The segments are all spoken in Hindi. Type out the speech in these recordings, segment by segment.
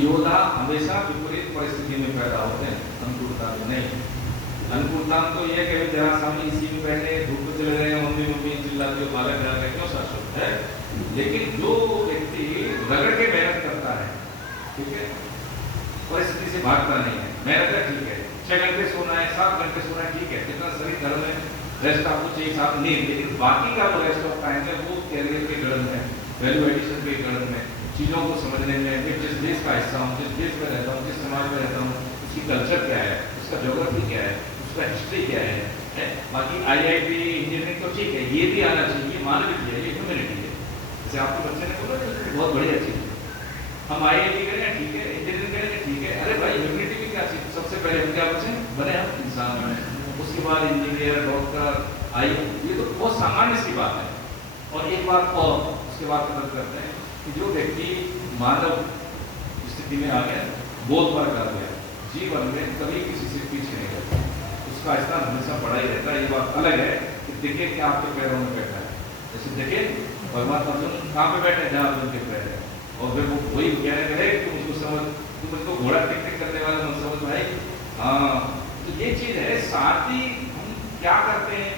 योद्धा हमेशा विपरीत परिस्थिति में पैदा होते हैं, अनुकूलता में नहीं। अनुकूलता तो ये कि जरा सामने इसी में बैठे धूप में चले जाएंगे, मम्मी मम्मी चिल्लाते हो, बालक जा रहे क्यों शाश्वत है। लेकिन जो व्यक्ति रगड़ के मेहनत करता है, ठीक है, परिस्थिति से भागता नहीं है, मेहनत है, ठीक है, 6 घंटे सोना है, 7 घंटे सोना है, ठीक है, जितना शरीर घर में रेस्ट आपको चाहिए साथ नहीं, लेकिन बाकी का जो रेस्ट ऑफ टाइम है वो कैरियर के गढ़ में, वैल्यू एडिशन के गढ़ में, चीज़ों को समझने में, मैं जिस देश का हिस्सा हूँ, जिस देश में रहता हूँ, जिस समाज में रहता हूँ, उसकी कल्चर क्या है, उसका ज्योग्राफी क्या है, उसका हिस्ट्री क्या है। बाकी IIT इंजीनियरिंग तो ठीक है, ये भी आना चाहिए, ये मानवीय है, ये ह्यूमैनिटी है। जैसे आपके बच्चे ने बोला बहुत बढ़िया चीज़ है, हम IIT करेंगे ठीक है, इंजीनियरिंग करेंगे ठीक है, अरे भाई ह्यूमैनिटी भी क्या चीज़, सबसे पहले हम क्या बचे बने, हम इंसान बने, उसके बाद इंजीनियर, डॉक्टर, ये तो बहुत सामान्य सी बात है। और एक बात और उसके बाद खत्म करते हैं कि जो व्यक्ति मानव स्थिति में आ गया, बोध पर कर गया, जीवन में कभी किसी से पीछे नहीं रहता, उसका स्थान हमेशा बड़ा ही रहता है। ये बात अलग है कि देखे कि आपके पैरों में बैठा है, जैसे देखे भगवान अर्जुन कहाँ पे बैठे, जहाँ अर्जुन के पैर है, और फिर वो वही कहने लगे कि तुम उसको समझ, तुम उसको घोड़ा टिक टिक करने वाला मत समझ भाई। हाँ, तो ये चीज है, साथ ही हम क्या करते हैं,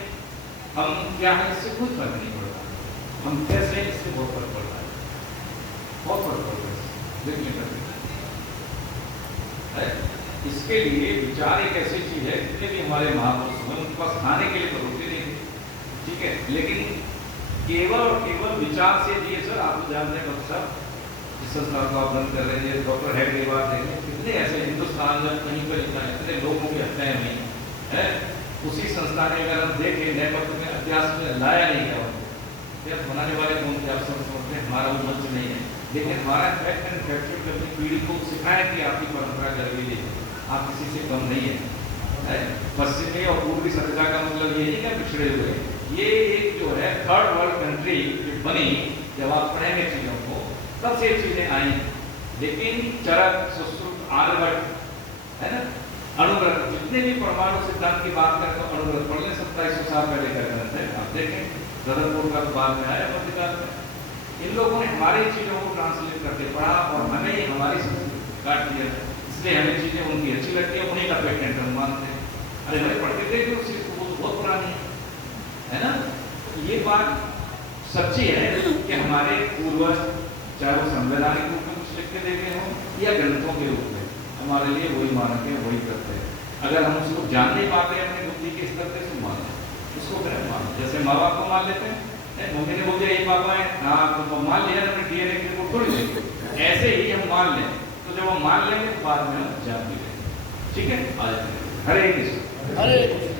हम क्या है, इससे कोई फर्क नहीं पड़ता, हम कैसे हैं इससे बहुत फर्क पड़ता है, बहुत फर्क पड़ता है। देखिए इसके लिए विचार एक ऐसी चीज है, जितने भी हमारे महापुरुष हैं उनके पास खाने के लिए तो रोटी नहीं थी, ठीक है, लेकिन केवल और केवल विचार से दिए। सर आप तो जानते हैं डॉक्टर साहब, इस संस्थान को आप बंद कर रहे हैं, डॉक्टर हेड की बात देखें, कितने ऐसे हिंदुस्तान में कहीं पर इतने लोगों की हत्याएं हुई है, उसी संस्थान में अगर हम देखें नेपथ्य में इतिहास में लाया नहीं गया, इतिहास बनाने वाले कौन थे आप सब समझते हैं, हमारा वो मंच नहीं है, लेकिन हमारा फैक्ट एंड फैक्चुअल अपनी पीढ़ी को सिखाया कि आपकी परंपरा गर्वीली है, आप किसी से कम नहीं है। पश्चिमी और पूर्वी सभ्यता का मतलब ये नहीं कि पिछड़े हुए, ये एक जो है थर्ड वर्ल्ड कंट्री बनी, जब आप पढ़ेंगे चीजों को तब से चीजें आई। लेकिन चरक, सुश्रुत, आर्यभट्ट है ना, अणुव्रत, जितने भी परमाणु सिद्धांत की बात करें तो अणुव्रत पढ़ लें, 2700 साल पहले कर रहे थे, आप देखें रदरपुर का बाद में आया पत्रिका में, इन लोगों ने हमारी चीजों को ट्रांसलेट करके पढ़ा और हमें ही हमारी संस्कृति काट दिया, इसलिए हमें चीजें उनकी अच्छी लगती है, उन्हीं का पेटेंट हम मानते हैं। अरे भाई पढ़ते थे उस चीज को, बहुत पुरानी है ना। ये बात सच्ची है कि हमारे पूर्वज चाहे वो संवैधानिक रूप में कुछ लिख के देते हों या ग्रंथों के रूप में, हमारे लिए वही मानते हैं, वही करते हैं। अगर हम उसको जान नहीं पाते अपने बुद्धि के स्तर पे, तो मानते उसको फिर मान, जैसे माँ बाप को मान लेते हैं, मम्मी ने बोल दिया ये पापा है, हाँ तो मान लिया ना, DNA की रिपोर्ट थोड़ी लेंगे, ऐसे ही हम मान लें, तो जब हम मान लेंगे तो बाद में हम जान भी लेंगे, ठीक है। आ जाते हैं, हरे कृष्ण।